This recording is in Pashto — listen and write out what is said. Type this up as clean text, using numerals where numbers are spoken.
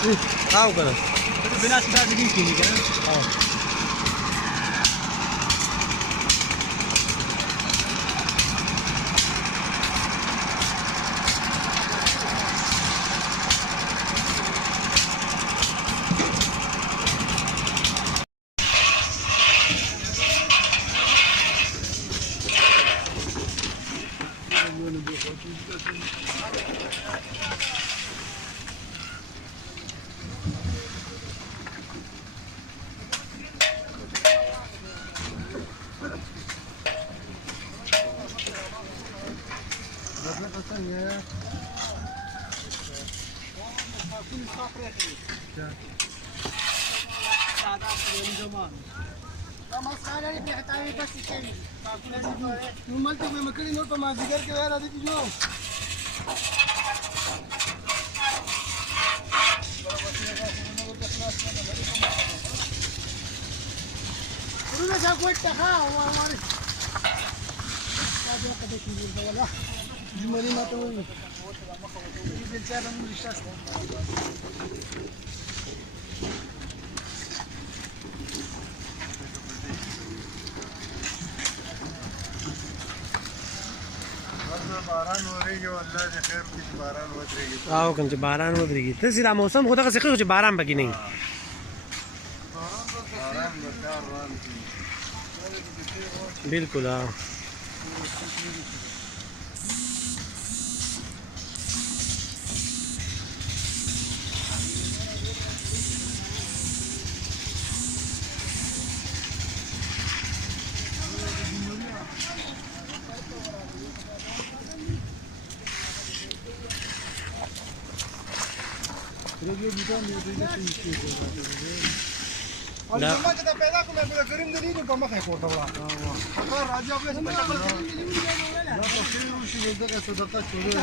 आओ करो बिना सीधा नहीं किनी क्या आओ आओ कंचे बारान ودرېږي ته سره موسم خو دغه څه چې باران پکې نه بالکل ها دا چې پیدا کومه په کریم دلی نو په مخه کوټه وړه هغه راځي خپل څه شکل دا په خیر شي دغه صدقه شروع